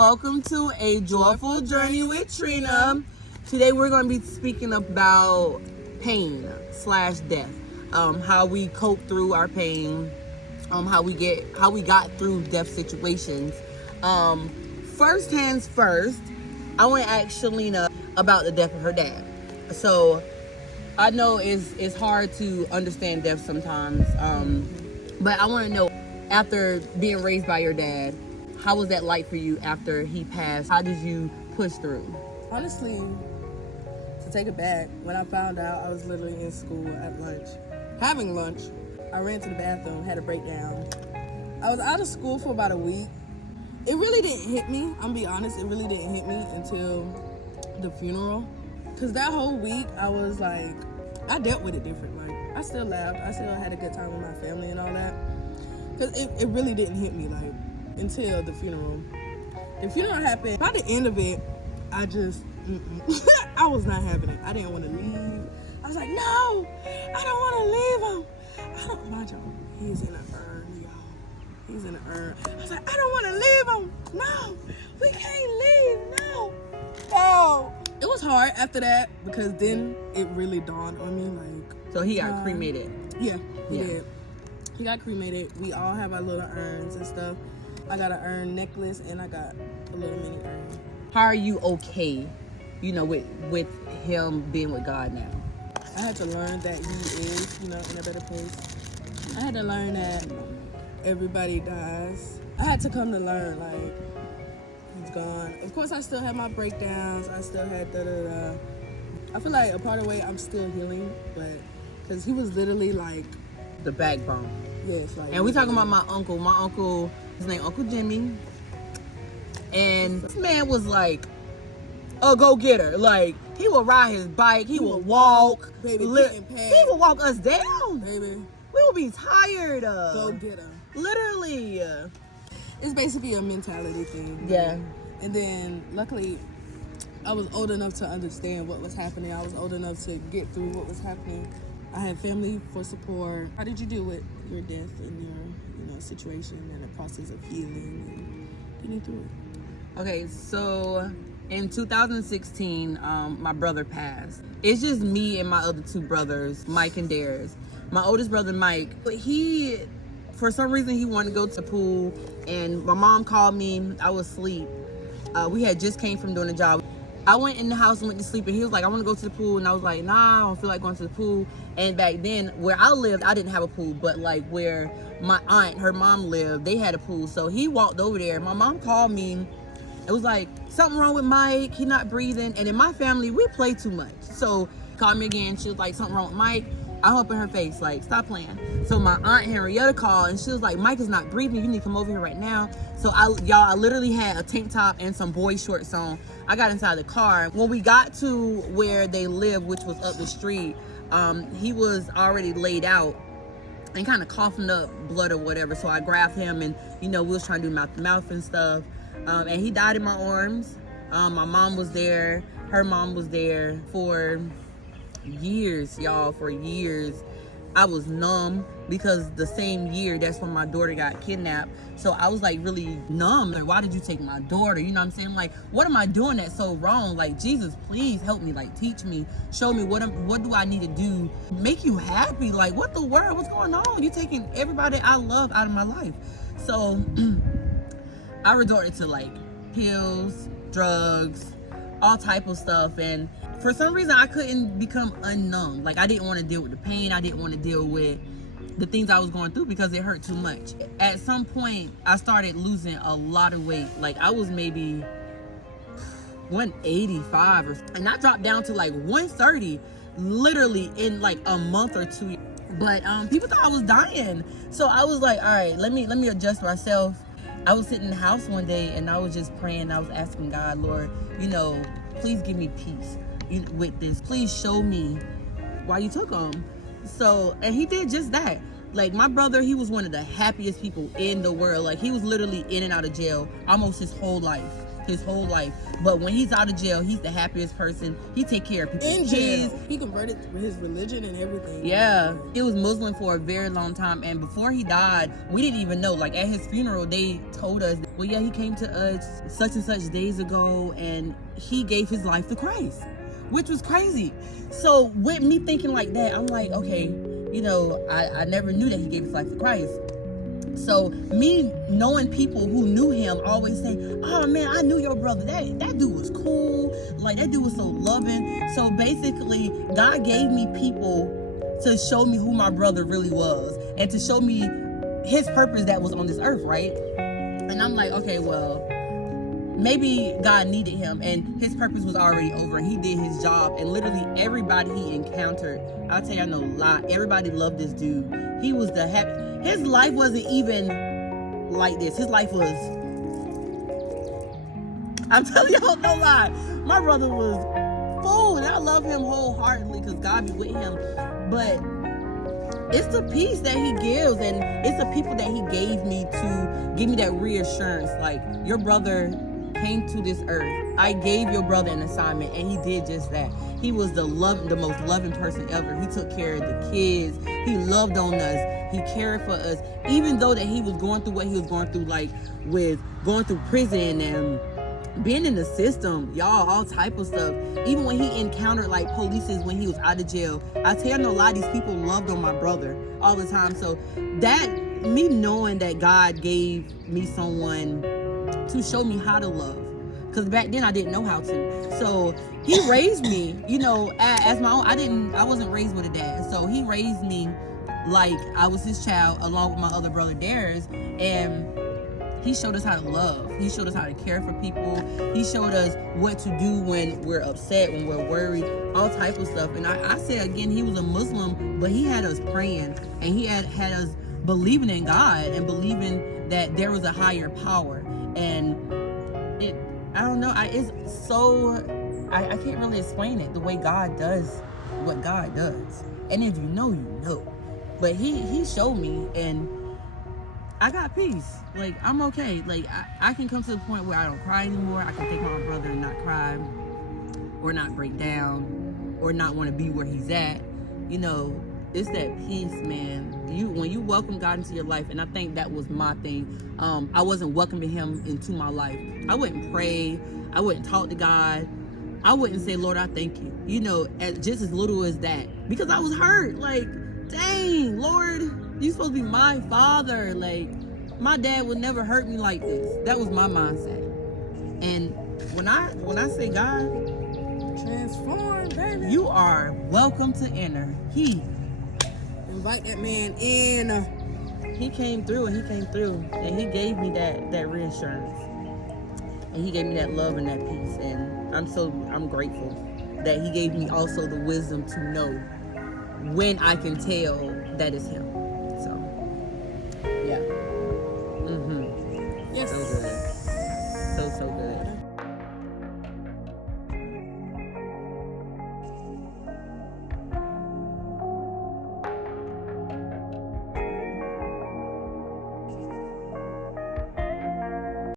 welcome to A Joyful Journey with Trina. Today we're going to be speaking about pain / death, how we cope through our pain, how we got through death situations. First hands first, I want to ask Shalina about the death of her dad. So I know it's hard to understand death sometimes, but I want to know, after being raised by your dad, how was that like for you after he passed? How did you push through? Honestly, to take it back, when I found out, I was literally in school at lunch, having lunch. I ran to the bathroom, had a breakdown. I was out of school for about a week. It really didn't hit me, I'm gonna be honest, it really didn't hit me until the funeral. Cause that whole week, I was like, I dealt with it different. Like, I still laughed, I still had a good time with my family and all that. Cause it really didn't hit me, like, until the funeral. The funeral happened. By the end of it, I just, I was not having it. I didn't want to leave. I was like, no, I don't want to leave him. I don't, mind y'all, he's in an urn, y'all. He's in an urn. I was like, I don't want to leave him. No, we can't leave, no. It was hard after that, because then it really dawned on me, like. So he got cremated. Yeah, he did. He got cremated. We all have our little urns and stuff. I got an urn necklace and I got a little mini urn. How are you okay, with him being with God now? I had to learn that he is, in a better place. I had to learn that everybody dies. I had to come to learn, like, he's gone. Of course, I still had my breakdowns. I still had da-da-da. I feel like a part of the way I'm still healing, but because he was literally like the backbone. Yes, like. And we talking about my uncle. My uncle, his name Uncle Jimmy. And this man was like a go-getter. Like, he would ride his bike. He would walk. Baby, he would walk us down. Baby. We would be tired. Go-getter. Literally. It's basically a mentality thing. Yeah. And then, luckily, I was old enough to understand what was happening. I was old enough to get through what was happening. I had family for support. How did you deal with your death and your, situation and the process of healing and getting through it? Okay, so in 2016, my brother passed. It's just me and my other two brothers, Mike and Darius. My oldest brother, Mike, but for some reason, he wanted to go to the pool, and my mom called me. I was asleep. We had just came from doing a job. I went in the house and went to sleep, and he was like, I want to go to the pool. And I was like, nah, I don't feel like going to the pool. And back then, where I lived, I didn't have a pool, but like where my aunt, her mom lived, they had a pool. So he walked over there. My mom called me. It was like, something wrong with Mike. He not breathing. And in my family, we play too much. So called me again. She was like, something wrong with Mike. I hope in her face, like, stop playing. So my aunt Henrietta called, and she was like, Mike is not breathing. You need to come over here right now. So I literally had a tank top and some boy shorts on. I got inside the car. When we got to where they lived, which was up the street, he was already laid out and kind of coughing up blood or whatever. So I grabbed him, and, we was trying to do mouth to mouth and stuff. And he died in my arms. My mom was there. Her mom was there for years, y'all. For years. I was numb, because the same year, that's when my daughter got kidnapped. So I was like really numb. Like, why did you take my daughter? You know what I'm saying? Like, what am I doing that's so wrong? Like, Jesus, please help me. Like, teach me, show me what do I need to do, make you happy? Like, what the world? What's going on? You taking everybody I love out of my life. So I resorted to like pills, drugs, all type of stuff. And for some reason, I couldn't become unnumb. Like, I didn't want to deal with the pain. I didn't want to deal with the things I was going through, because it hurt too much. At some point, I started losing a lot of weight. Like, I was maybe 185, and I dropped down to like 130, literally in like a month or two. But people thought I was dying. So I was like, all right, let me adjust myself. I was sitting in the house one day, and I was just praying. I was asking God, Lord, please give me peace with this. Please show me why you took him. So, and he did just that. Like, my brother, he was one of the happiest people in the world. Like, he was literally in and out of jail almost his whole life. his whole life. But when he's out of jail, he's the happiest person. He take care of people's In kids. jail, he converted his religion and everything. Yeah, he was Muslim for a very long time, and before he died, we didn't even know. Like at his funeral, they told us, well, yeah, he came to us such and such days ago, and he gave his life to Christ, which was crazy. So with me thinking like that, I'm like, okay, you know, I never knew that he gave his life to Christ. So me knowing people who knew him always say, oh man, I knew your brother. That dude was cool. Like that dude was so loving. So basically, God gave me people to show me who my brother really was and to show me his purpose that was on this earth, right? And I'm like, okay, well, maybe God needed him and his purpose was already over. He did his job, and literally everybody he encountered, I'll tell you, I know a lot. Everybody loved this dude. He was the happy. His life wasn't even like this. His life was, I'm telling y'all, no lie. My brother was full, and I love him wholeheartedly because God be with him. But it's the peace that he gives, and it's the people that he gave me to give me that reassurance. Like, your brother came to this earth. I gave your brother an assignment, and he did just that. He was the most loving person ever. He took care of the kids. He loved on us. He cared for us, even though that he was going through what he was going through, like with going through prison and being in the system, y'all, all type of stuff. Even when he encountered like police when he was out of jail, I tell you, no lie, these people loved on my brother all the time. So that, me knowing that God gave me someone to show me how to love, because back then I didn't know how to. So he raised me, you know, as my own. I wasn't raised with a dad, so he raised me like I was his child, along with my other brother Darius, and he showed us how to love. He showed us how to care for people. He showed us what to do when we're upset, when we're worried, all type of stuff. And I said again, he was a Muslim, but he had us praying, and he had us believing in God and believing that there was a higher power. And I don't know, it's so, I can't really explain it, the way God does what God does. And if you know, you know. But he showed me, and I got peace. Like, I'm okay. Like, I can come to the point where I don't cry anymore. I can think about my brother and not cry, or not break down, or not want to be where he's at. You know, it's that peace, man. When you welcome God into your life, and I think that was my thing. I wasn't welcoming him into my life. I wouldn't pray. I wouldn't talk to God. I wouldn't say, Lord, I thank you. You know, just as little as that. Because I was hurt. Like, dang, Lord, you supposed to be my father. Like, my dad would never hurt me like this. That was my mindset. And when I say God, Transform, baby. you are welcome to enter. He Invite that man in. He came through, and he gave me that reassurance, and he gave me that love and that peace, and I'm grateful that he gave me also the wisdom to know when I can tell that it's him.